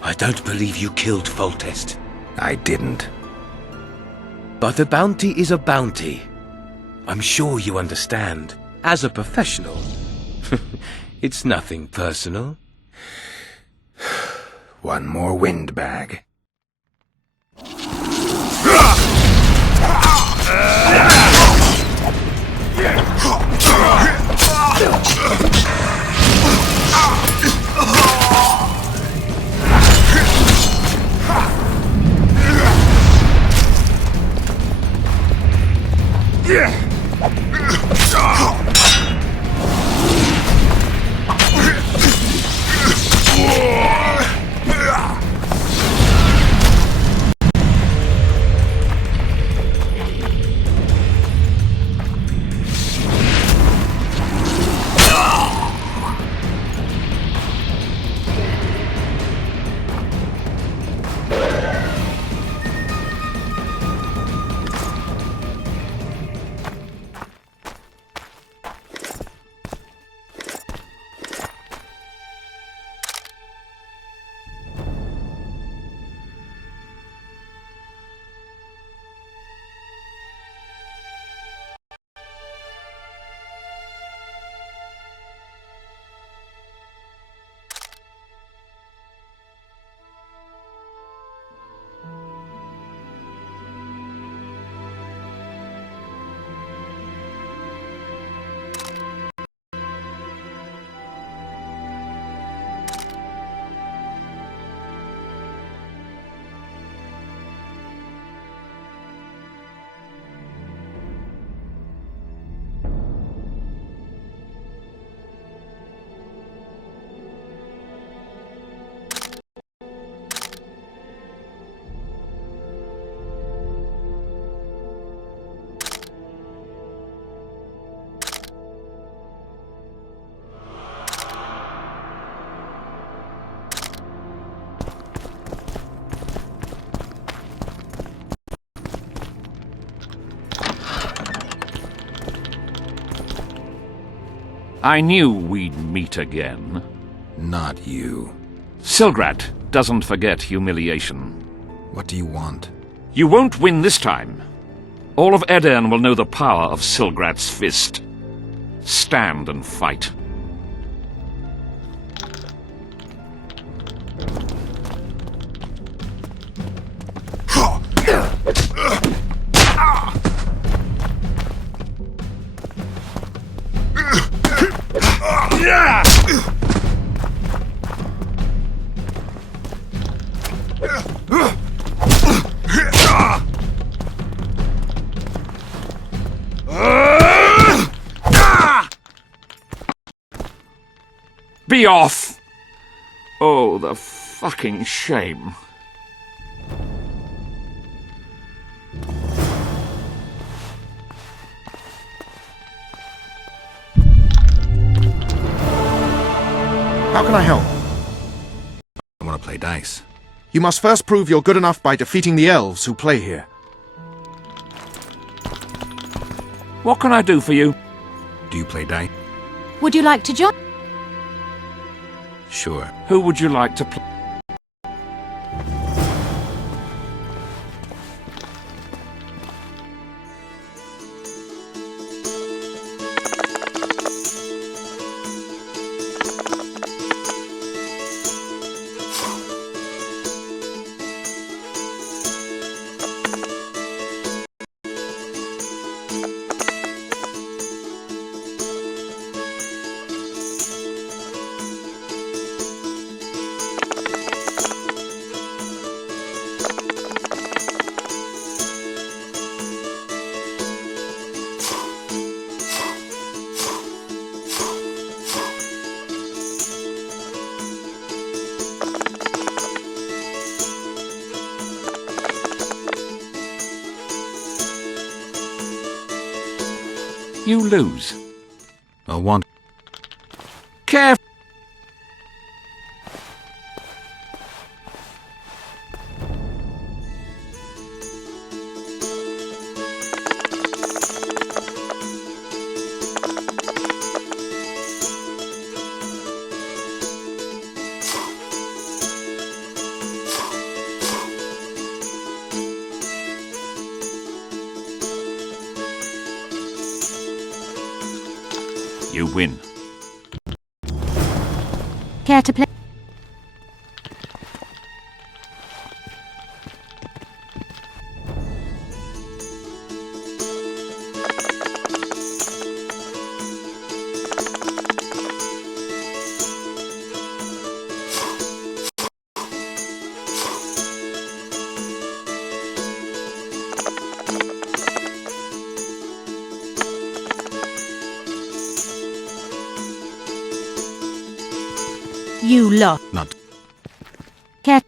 I don't believe you killed Foltest. I didn't. But a bounty is a bounty. I'm sure you understand. As a professional, it's nothing personal. One more windbag. I knew we'd meet again. Not you. Silgrat doesn't forget humiliation. What do you want? You won't win this time. All of Edern will know the power of Silgrat's fist. Stand and fight. Be off! Oh, the fucking shame. How can I help? I want to play dice. You must first prove you're good enough by defeating the elves who play here. What can I do for you? Do you play dice? Would you like to join? Sure. Who would you like to play? You lose. I'll want... Careful. You win. Care to play? You lost. Not. Care.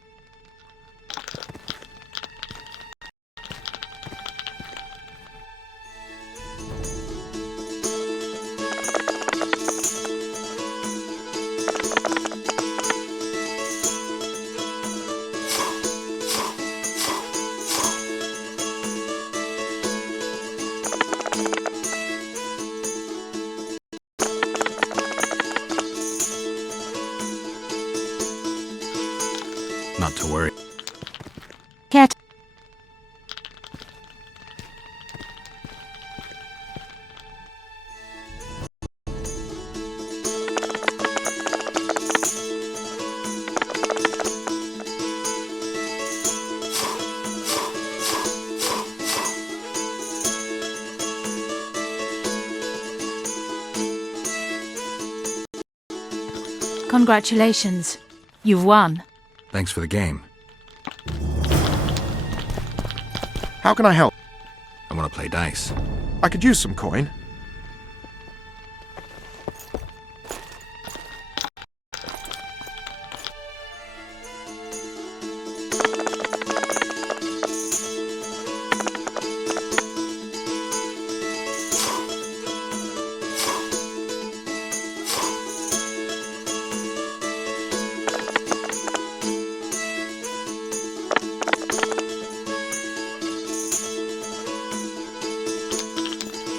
Not to worry. Care to... Congratulations. You've won. Thanks for the game. How can I help? I want to play dice. I could use some coin.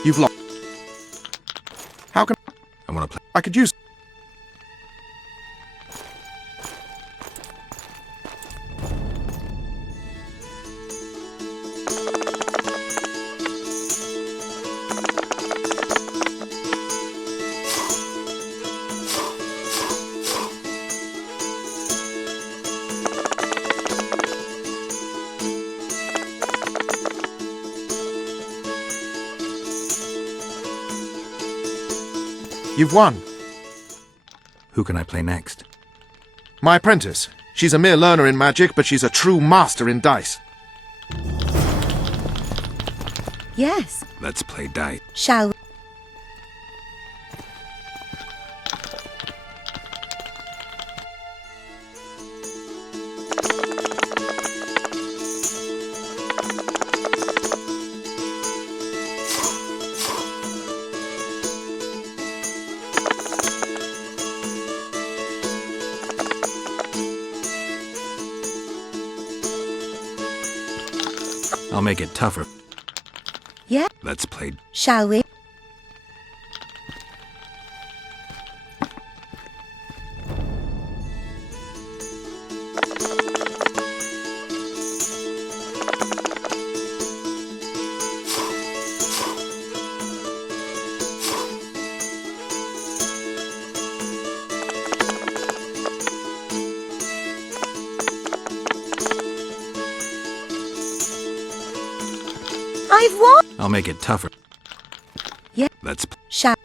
You've lost. How can I want to play. I could use... You've won. Who can I play next? My apprentice. She's a mere learner in magic, but she's a true master in dice. Yes. Let's play dice. Shall we? I'll make it tougher. Yeah. Let's play. Shall we? I've won. I'll make it tougher. Yeah. Let's. Shall.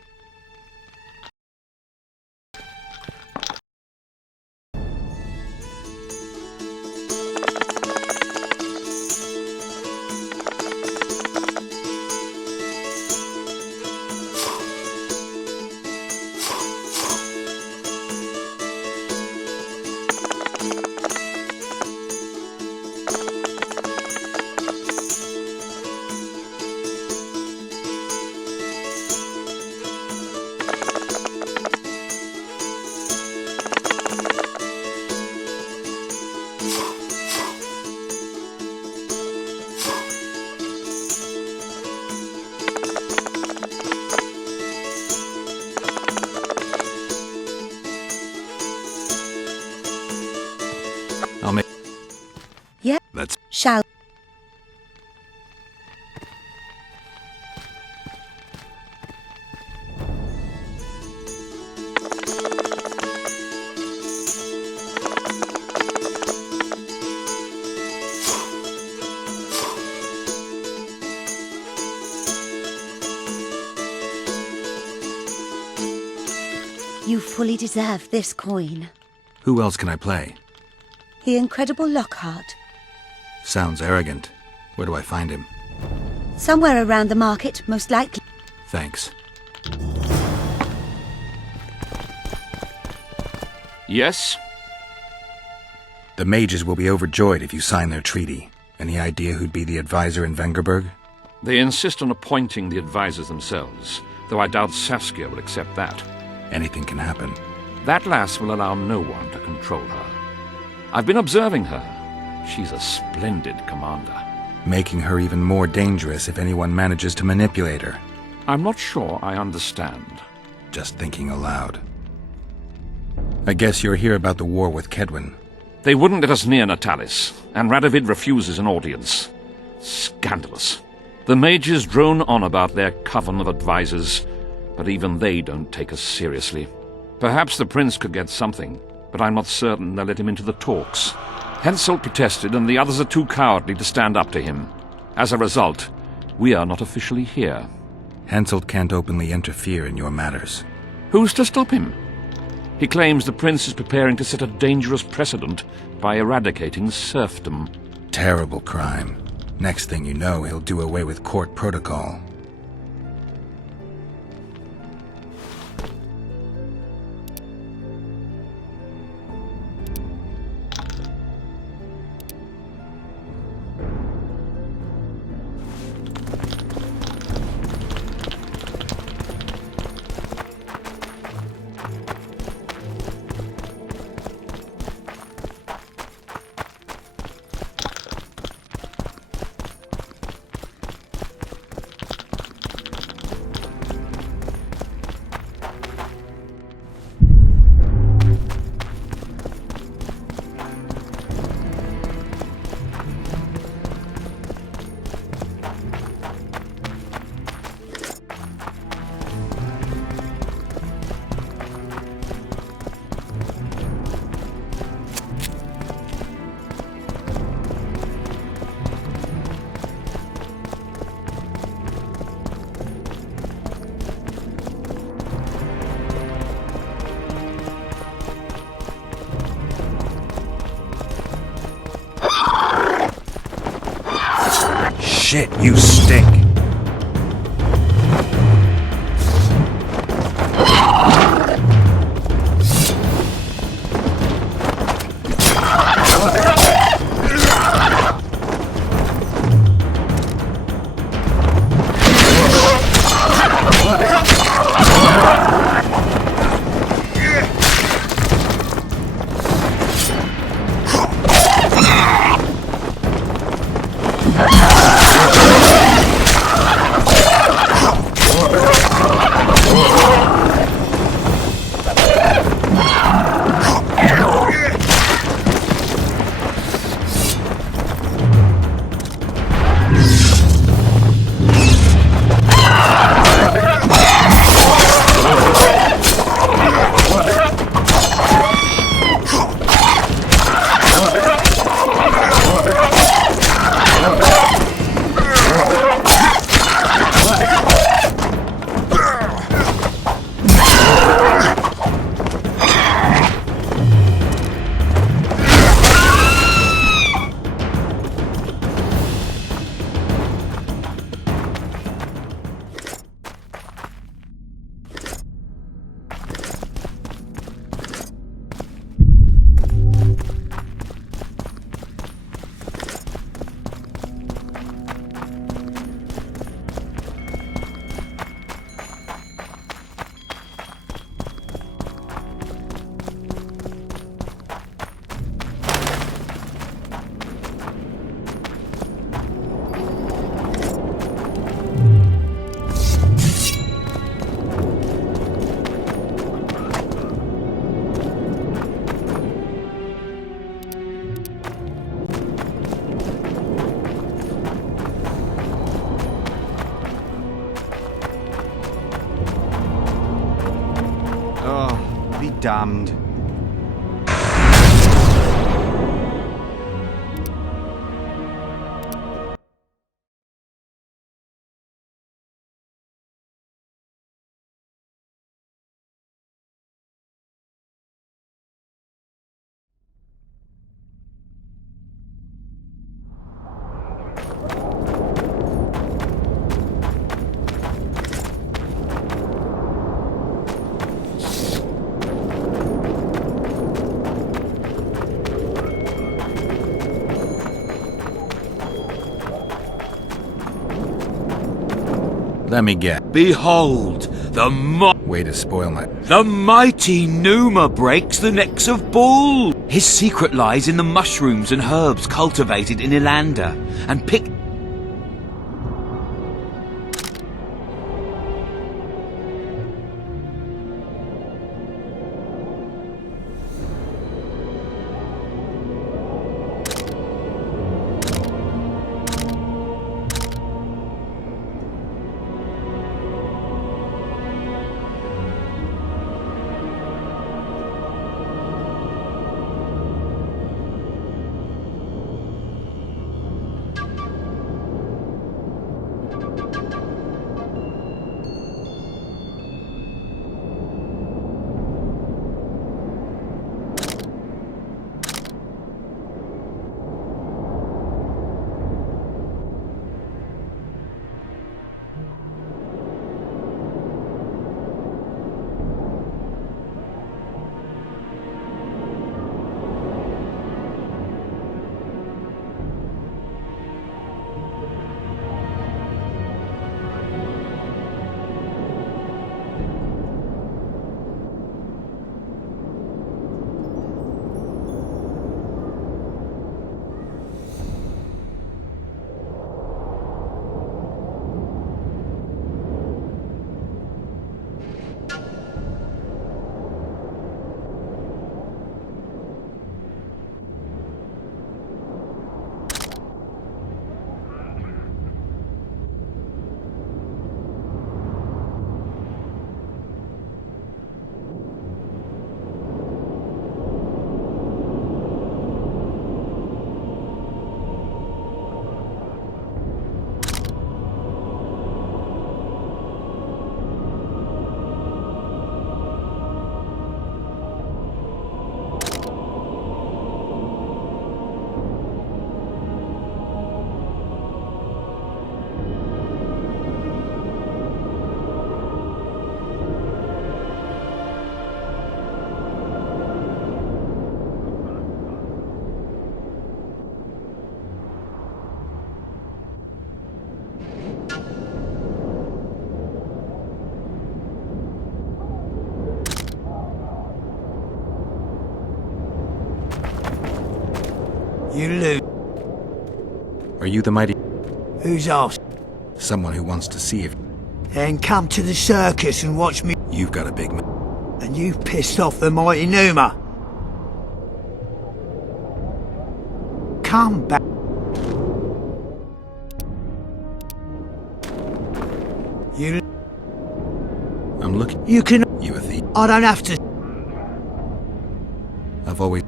I'll make. Yeah. Let's. Shall. You fully deserve this coin. Who else can I play? The incredible Lockhart. Sounds arrogant. Where do I find him? Somewhere around the market, most likely. Thanks. Yes? The mages will be overjoyed if you sign their treaty. Any idea who'd be the advisor in Vengerberg? They insist on appointing the advisors themselves, though I doubt Saskia will accept that. Anything can happen. That lass will allow no one to control her. I've been observing her. She's a splendid commander. Making her even more dangerous if anyone manages to manipulate her. I'm not sure I understand. Just thinking aloud. I guess you're here about the war with Kedwin. They wouldn't let us near Natalis, and Radovid refuses an audience. Scandalous. The mages drone on about their coven of advisors, but even they don't take us seriously. Perhaps the prince could get something, but I'm not certain they'll let him into the talks. Henselt protested, and the others are too cowardly to stand up to him. As a result, we are not officially here. Henselt can't openly interfere in your matters. Who's to stop him? He claims the prince is preparing to set a dangerous precedent by eradicating serfdom. Terrible crime. Next thing you know, he'll do away with court protocol. Shit, you stink! Be damned. Let me guess. Behold, Way to spoil my... the mighty Numa breaks the necks of bulls. His secret lies in the mushrooms and herbs cultivated in Ilanda and picked. You lose. Are you the mighty... Who's asked? Someone who wants to see if... Then come to the circus and watch me. You've got a big... And you've pissed off the mighty Numa. Come back. You... I'm looking... You can... You a thief? I don't have to... I've always...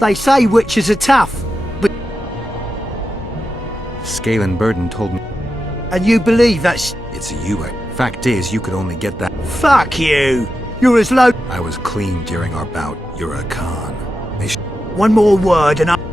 They say witches are tough, but... Scale and Burden told me... And you believe that's... It's a you. Fact is, you could only get that... Fuck you! You're as low... I was clean during our bout. You're a con. They One more word and I...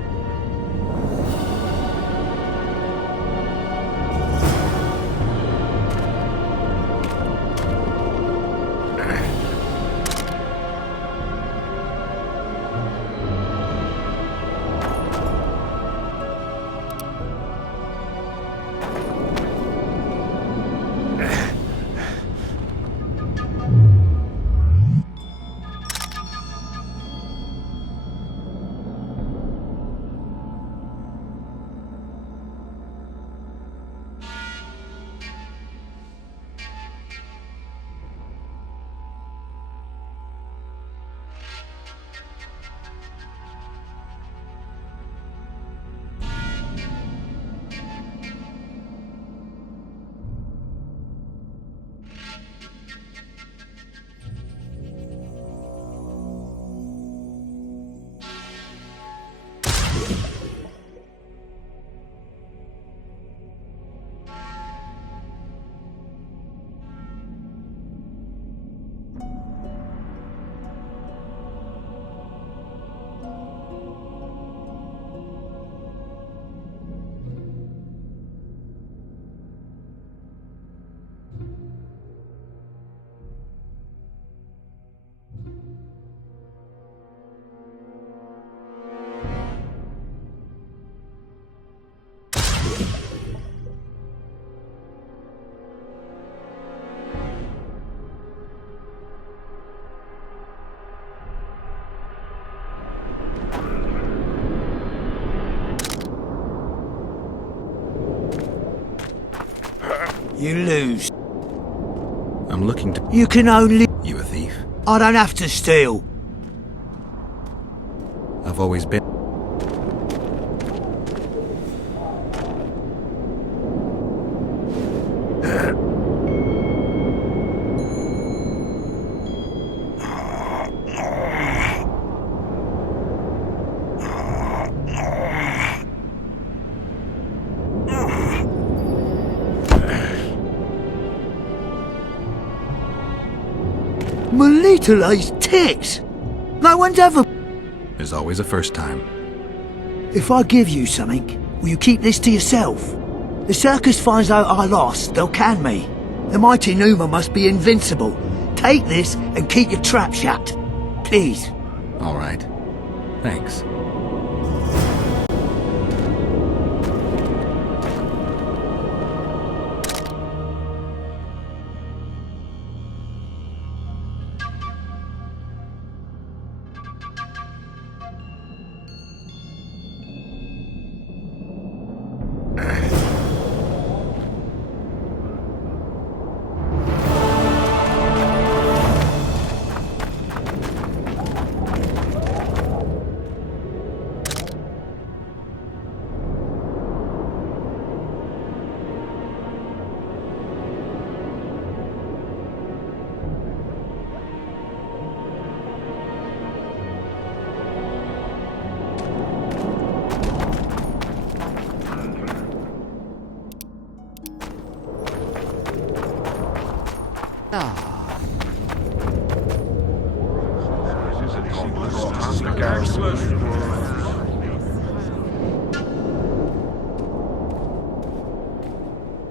You lose. I'm looking to... You can only... You a thief? I don't have to steal. I've always been... Melitele's tits! No one's ever... There's always a first time. If I give you something, will you keep this to yourself? The circus finds out I lost, they'll can me. The mighty Numa must be invincible. Take this and keep your trap shut. Please. All right. Thanks.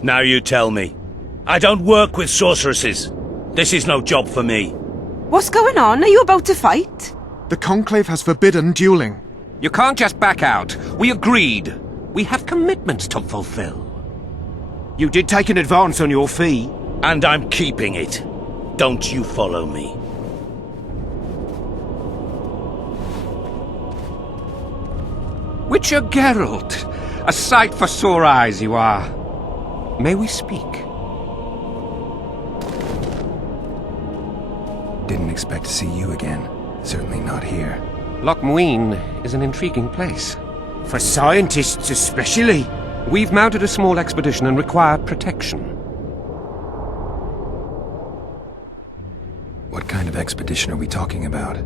Now you tell me. I don't work with sorceresses. This is no job for me. What's going on? Are you about to fight? The Conclave has forbidden dueling. You can't just back out. We agreed. We have commitments to fulfill. You did take an advance on your fee. And I'm keeping it. Don't you follow me. Witcher Geralt, a sight for sore eyes you are. May we speak? Didn't expect to see you again. Certainly not here. Loch Muin is an intriguing place. For scientists especially. We've mounted a small expedition and require protection. What kind of expedition are we talking about?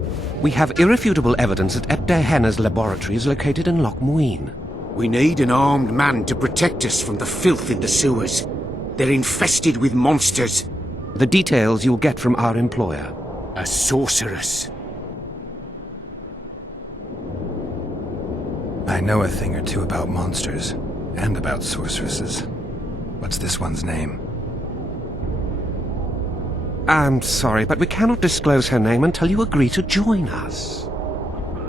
We have irrefutable evidence that Epte Henna's laboratory is located in Loch Muin. We need an armed man to protect us from the filth in the sewers. They're infested with monsters. The details you'll get from our employer. A sorceress. I know a thing or two about monsters, and about sorceresses. What's this one's name? I'm sorry, but we cannot disclose her name until you agree to join us.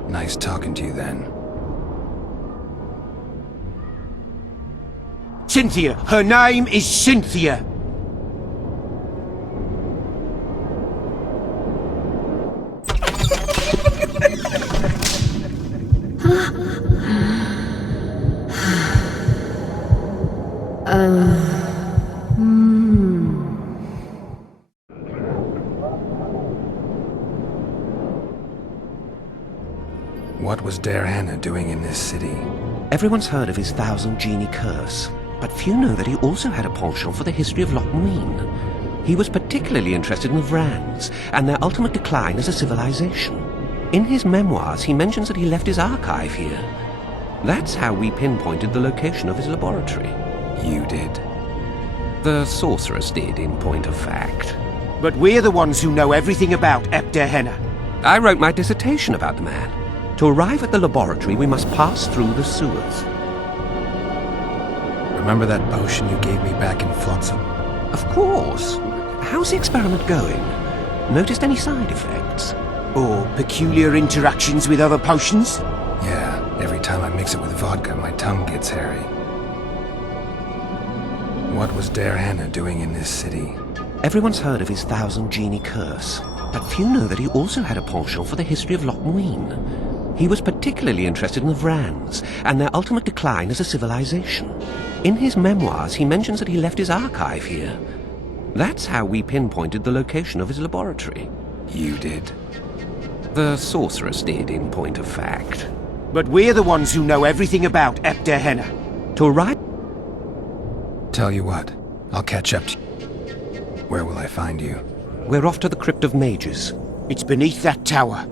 Nice talking to you then. Cynthia! Her name is Cynthia! What was Dare Hanna doing in this city? Everyone's heard of his 1,000 Genie curse, but few know that he also had a penchant for the history of Loch Muin. He was particularly interested in the Vrans and their ultimate decline as a civilization. In his memoirs, he mentions that he left his archive here. That's how we pinpointed the location of his laboratory. You did. The sorceress did, in point of fact. But we're the ones who know everything about Epte Henna. I wrote my dissertation about the man. To arrive at the laboratory, we must pass through the sewers. Remember that potion you gave me back in Flotsam? Of course. How's the experiment going? Noticed any side effects? Or peculiar interactions with other potions? Yeah, every time I mix it with vodka, my tongue gets hairy. What was Dare Hanna doing in this city? Everyone's heard of his 1,000 Genie curse, but few know that he also had a penchant for the history of Loch Muin. He was particularly interested in the Vrans and their ultimate decline as a civilization. In his memoirs, he mentions that he left his archive here. That's how we pinpointed the location of his laboratory. You did? The sorceress did, in point of fact. But we're the ones who know everything about Epter Henna. To arrive... Tell you what, I'll catch up to you. Where will I find you? We're off to the Crypt of Mages. It's beneath that tower.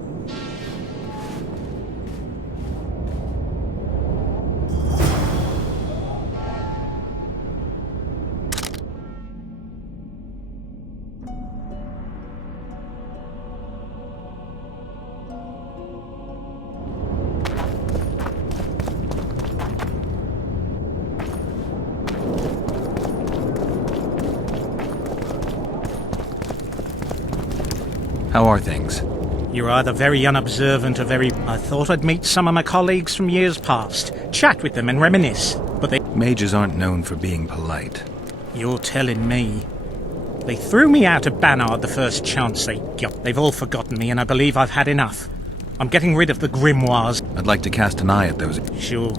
How are things? You're either very unobservant or very... I thought I'd meet some of my colleagues from years past, chat with them and reminisce, but they... Mages aren't known for being polite. You're telling me. They threw me out of Banard the first chance they got. They've all forgotten me, and I believe I've had enough. I'm getting rid of the grimoires. I'd like to cast an eye at those. Sure.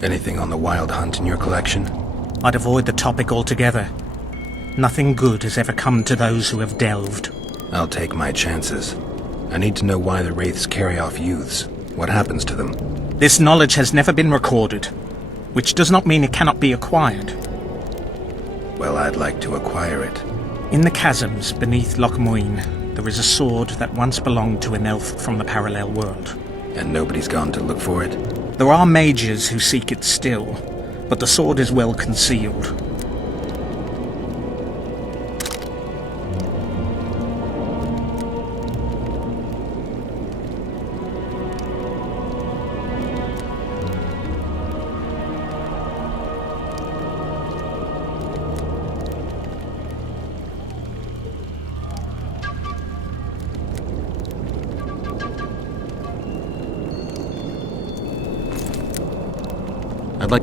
Anything on the Wild Hunt in your collection? I'd avoid the topic altogether. Nothing good has ever come to those who have delved. I'll take my chances. I need to know why the Wraiths carry off youths. What happens to them? This knowledge has never been recorded, which does not mean it cannot be acquired. Well, I'd like to acquire it. In the chasms beneath Loch Muin, there is a sword that once belonged to an elf from the parallel world. And nobody's gone to look for it? There are mages who seek it still, but the sword is well concealed.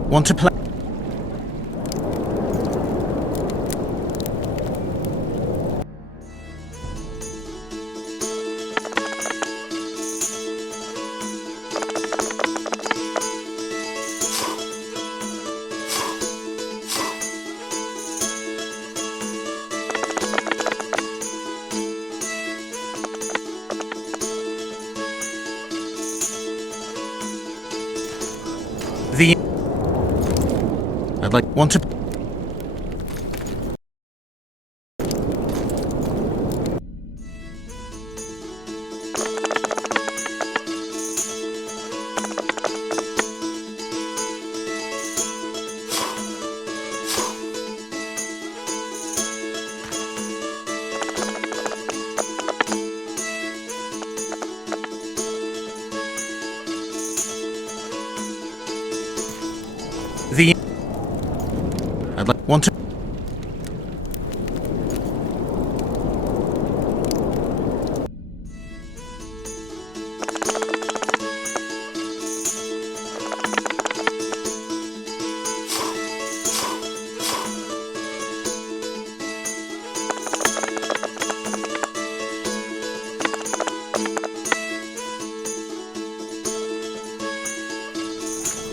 Want to play? Want to... Want to...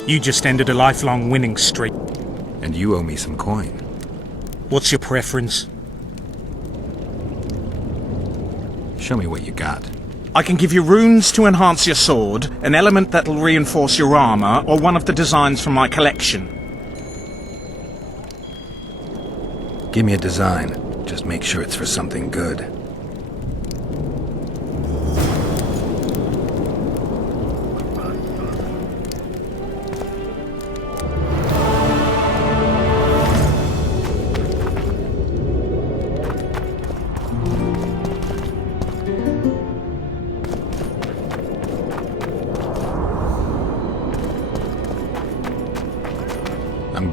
You just ended a lifelong winning streak. And you owe me some coin. What's your preference? Show me what you got. I can give you runes to enhance your sword, an element that'll reinforce your armor, or one of the designs from my collection. Give me a design. Just make sure it's for something good.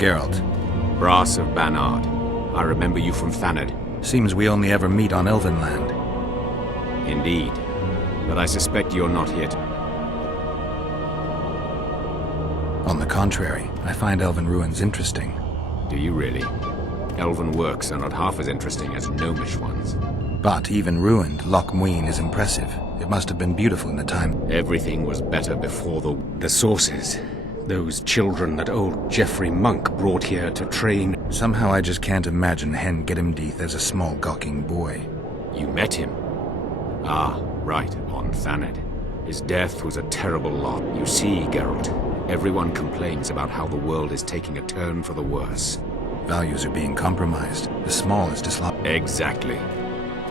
Geralt. Brass of Banard. I remember you from Thanad. Seems we only ever meet on Elvenland. Indeed. But I suspect you're not here to... On the contrary, I find elven ruins interesting. Do you really? Elven works are not half as interesting as gnomish ones. But even ruined, Loch Muin is impressive. It must have been beautiful in the time. Everything was better before the sources. Those children that old Geoffrey Monk brought here to train. Somehow I just can't imagine Hen Giddimdeath as a small gawking boy. You met him? Ah, right, on Thaned. His death was a terrible lot. You see, Geralt, everyone complains about how the world is taking a turn for the worse. Values are being compromised. The small is dislocated. Exactly.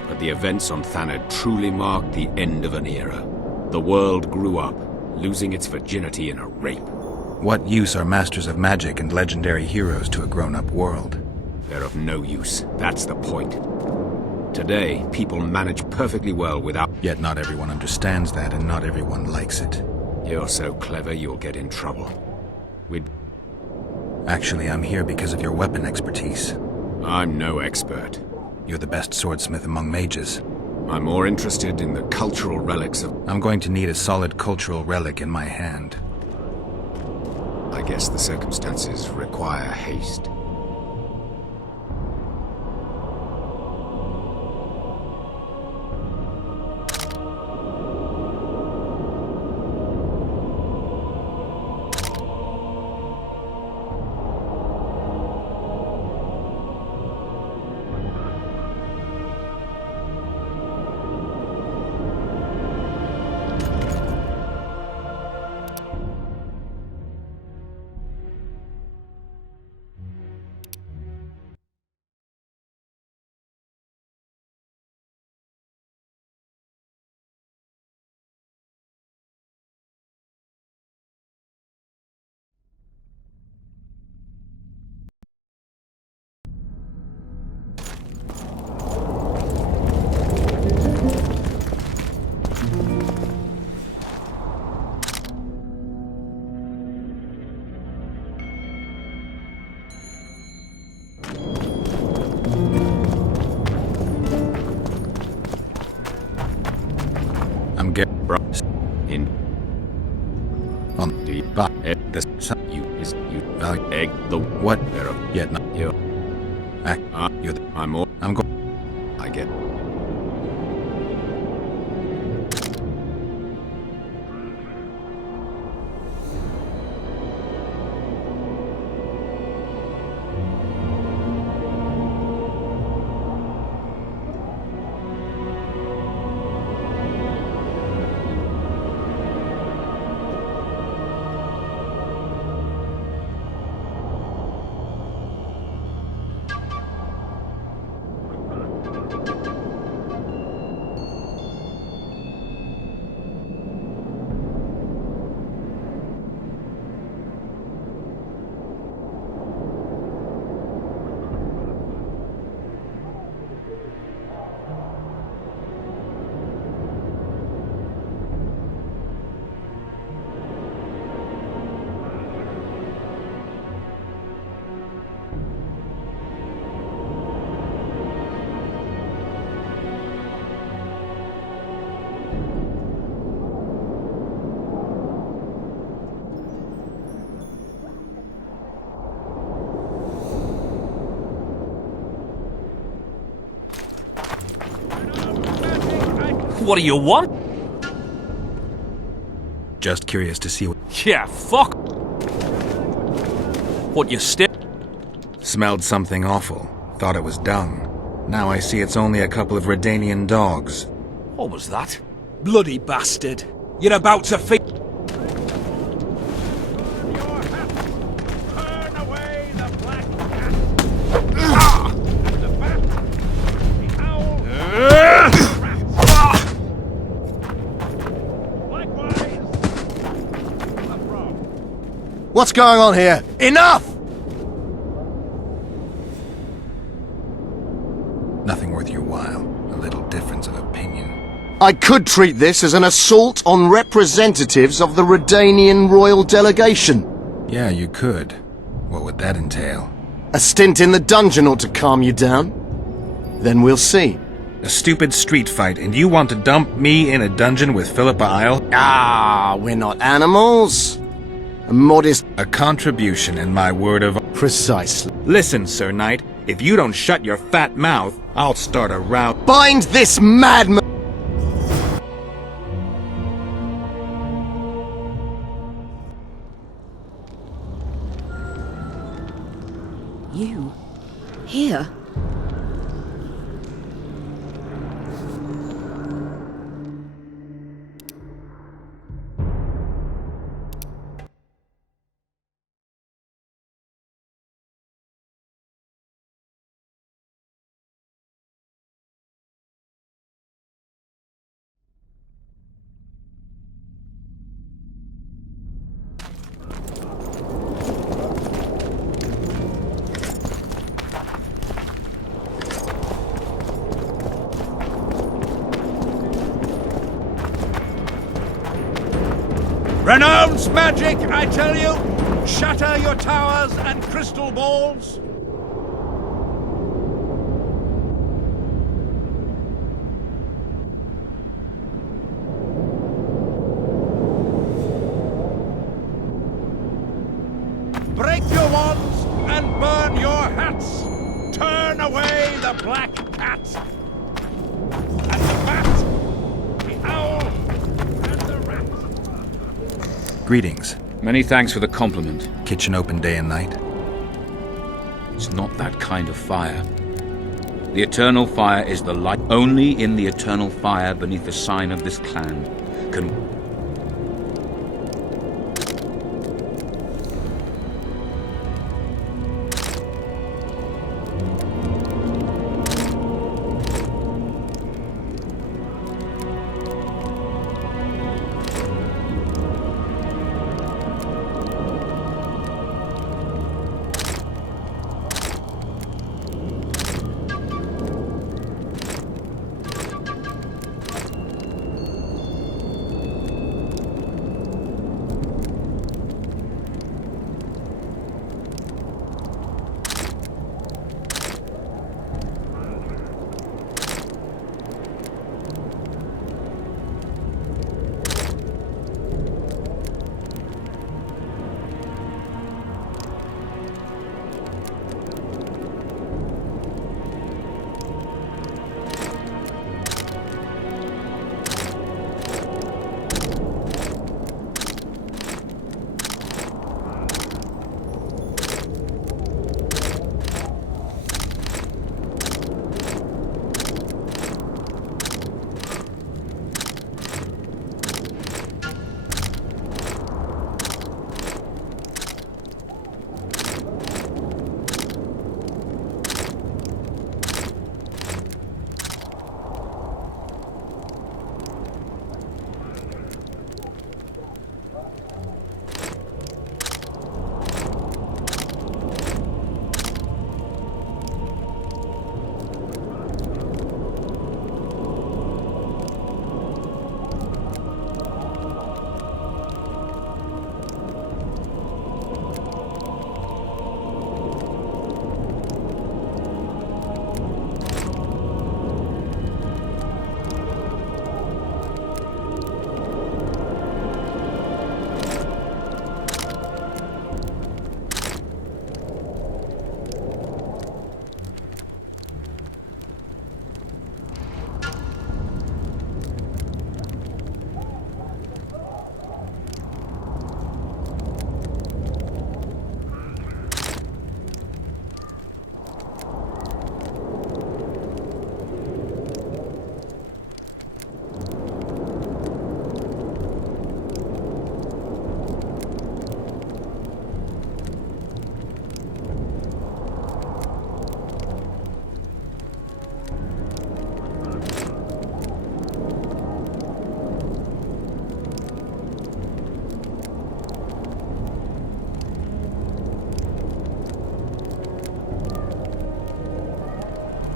But the events on Thaned truly marked the end of an era. The world grew up, losing its virginity in a rape. What use are masters of magic and legendary heroes to a grown-up world? They're of no use. That's the point. Today, people manage perfectly well without... Yet not everyone understands that, and not everyone likes it. You're so clever you'll get in trouble. Actually, I'm here because of your weapon expertise. I'm no expert. You're the best swordsmith among mages. I'm more interested in the cultural relics of... I'm going to need a solid cultural relic in my hand. I guess the circumstances require haste. In on the but the you is you egg the what yet not you you're the, I'm going I get What do you want? just curious to see what Yeah, fuck. What you smelled something awful. Thought it was dung. Now I see it's only a couple of Redanian dogs. What was that? Bloody bastard! You're about to feed. What's going on here? Enough! Nothing worth your while. A little difference of opinion. I could treat this as an assault on representatives of the Redanian royal delegation. Yeah, you could. What would that entail? A stint in the dungeon ought to calm you down. Then we'll see. A stupid street fight, and you want to dump me in a dungeon with Philippa Isle? Ah, we're not animals. A modest... A contribution in my word of... Precisely. Listen, Sir Knight, If you don't shut your fat mouth, I'll start a row. Bind this madman! You? Here? Renounce magic, I tell you! Shatter your towers and crystal balls! Break your wands and burn your hats! Turn away the black cat! And the bat! The owl! And the rat! Greetings. Many thanks for the compliment. Kitchen open day and night? It's not that kind of fire. The eternal fire is the light. Only in the eternal fire beneath the sign of this clan can...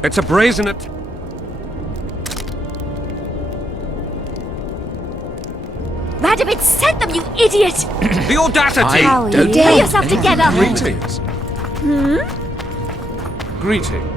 It's a brazen Radovid sent them, you idiot! The audacity! How you Get yourself together! Greetings. Hmm? Greetings.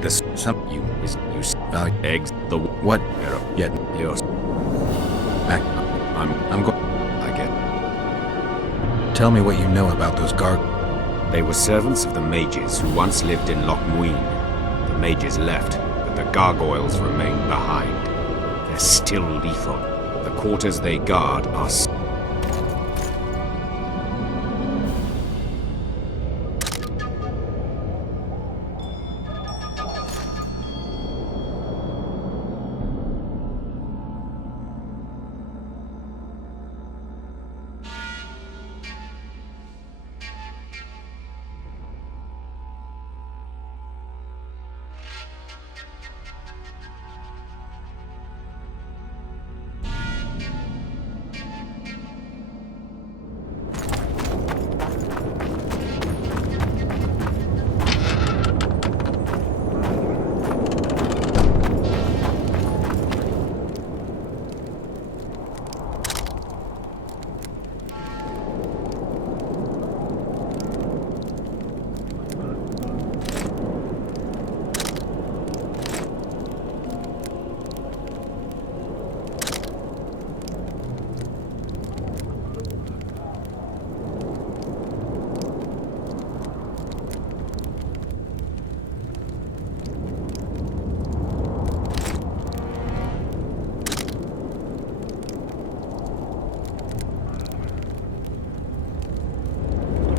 this some you is you value eggs the what era yet yours. I'm going. I get. Tell me what you know about those They were servants of the mages who once lived in Loch Muin. The mages left, but the gargoyles remain behind. They're still lethal. The quarters they guard are...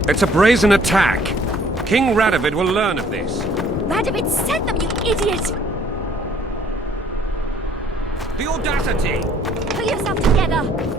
It's a brazen attack. King Radovid will learn of this. Radovid sent them, you idiot! The audacity! Pull yourself together!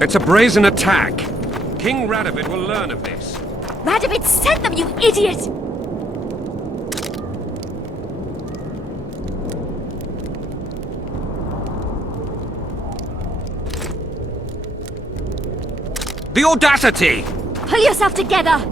It's a brazen attack. King Radovid will learn of this. Radovid sent them, you idiot! The audacity! Pull yourself together!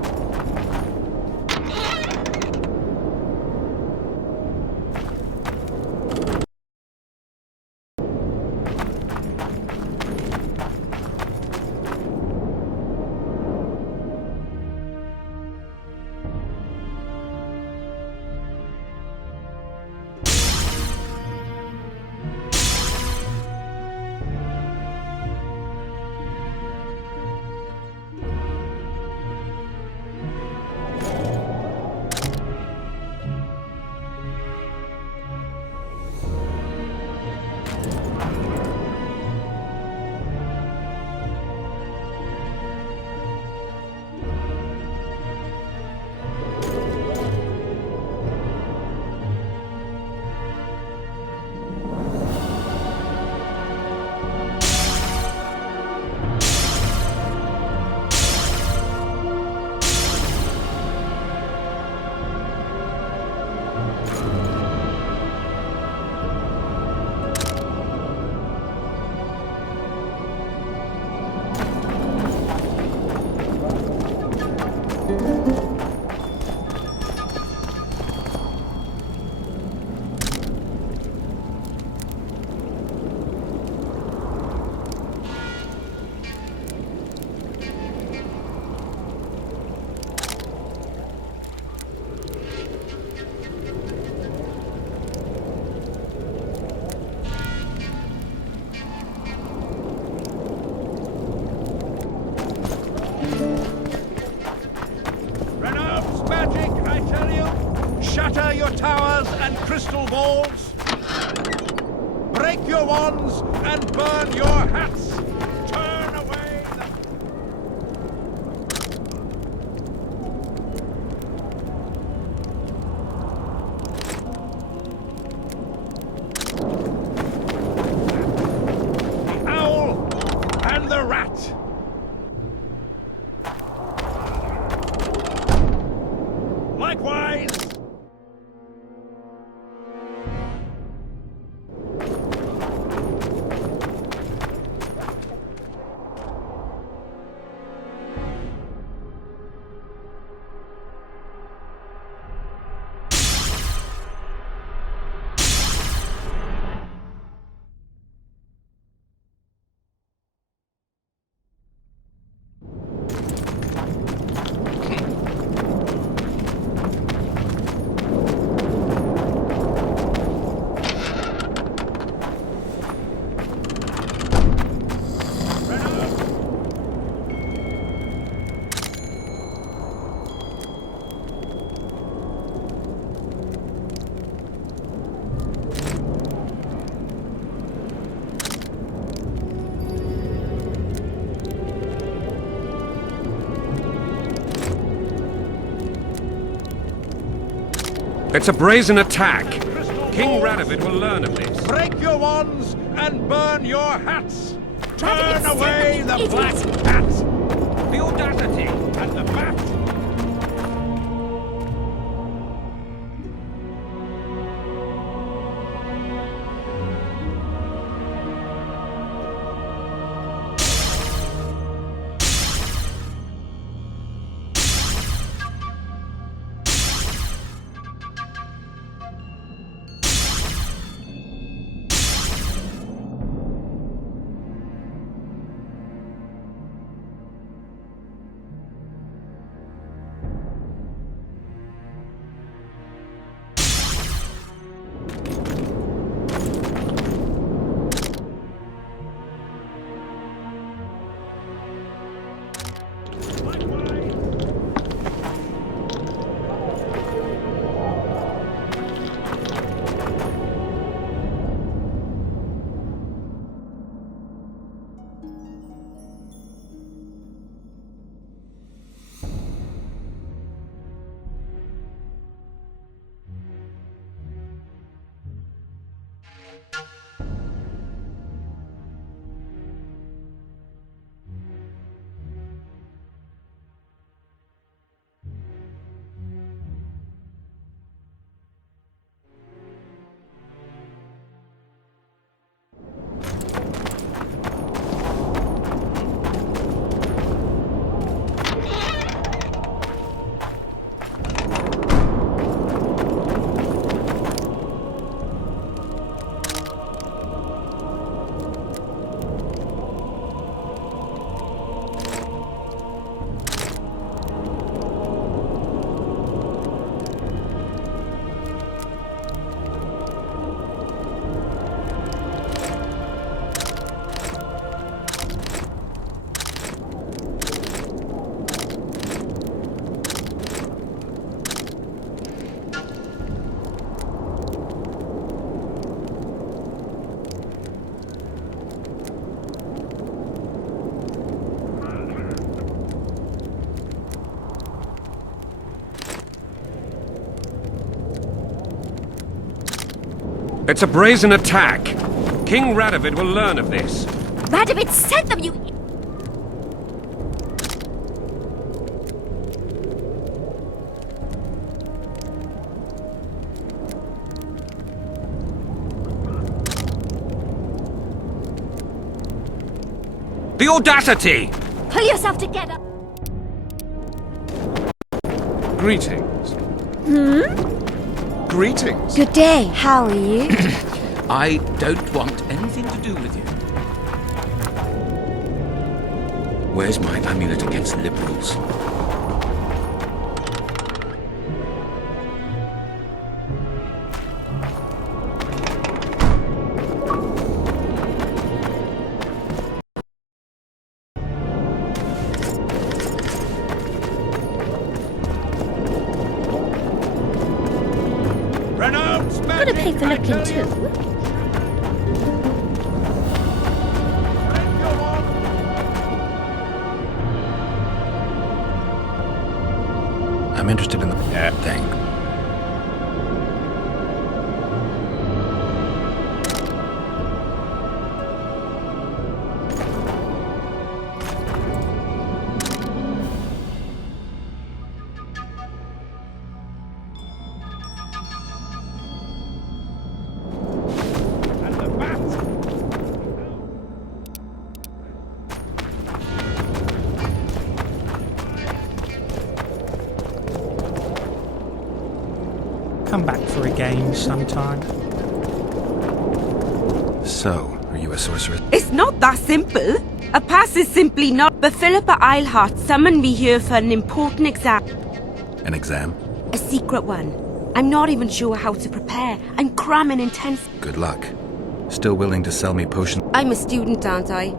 Shatter your towers and crystal balls. Break your wands and burn your hats. Turn away the... The owl and the rat. Likewise. It's a brazen attack. King Radovid will learn of this. Break your wands and burn your hats. Turn away the black cat. The audacity And the bat. It's a brazen attack. King Radovid will learn of this. Radovid sent them, you... The audacity! Pull yourself together! Greetings. Greetings. Good day. How are you? I don't want anything to do with you. Where's my amulet against liberals? Gotta pay for looking too. I'm interested in the thing. Come back for a game sometime. So, are you a sorceress? It's not that simple. A pass is simply not. But Philippa Eilhart summoned me here for an important exam. An exam? A secret one. I'm not even sure how to prepare. I'm cramming intense. Good luck. Still willing to sell me potions? I'm a student, aren't I?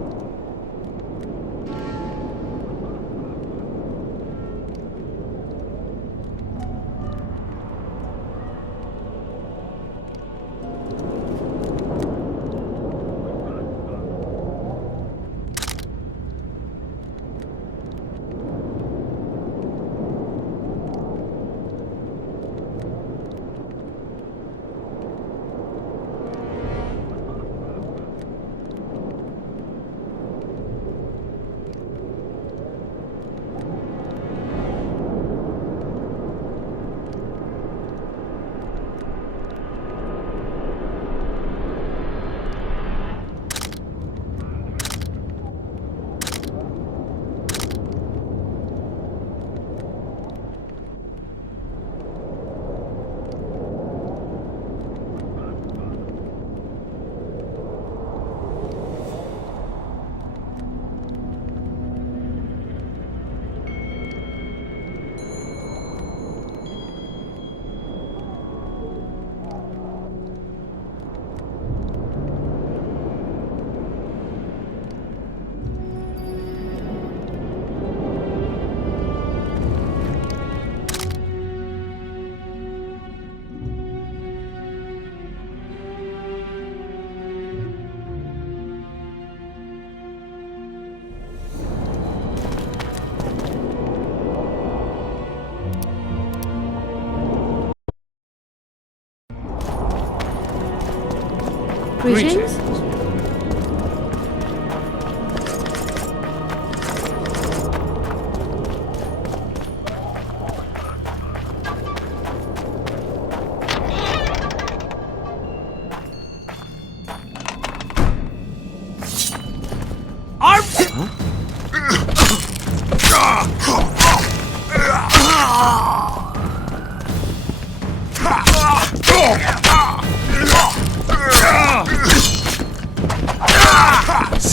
Greetings.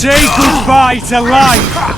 Say goodbye to life!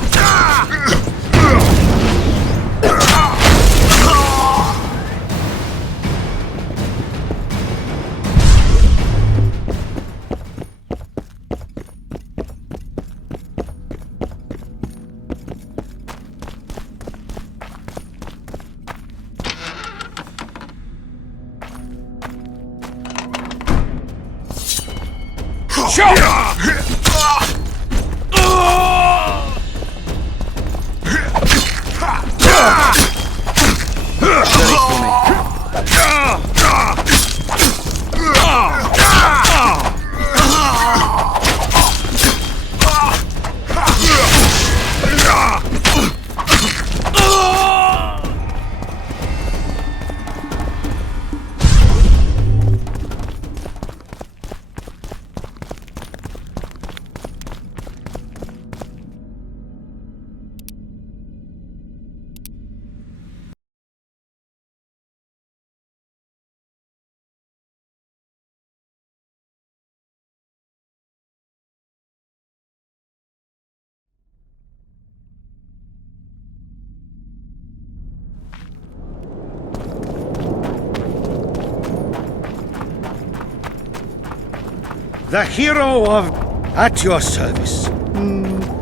The hero of... At your service.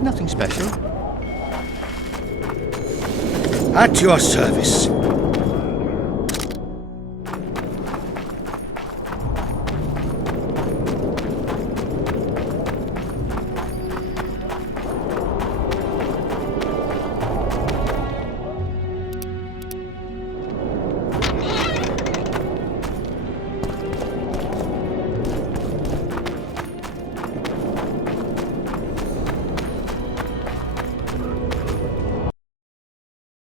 Nothing special. At your service.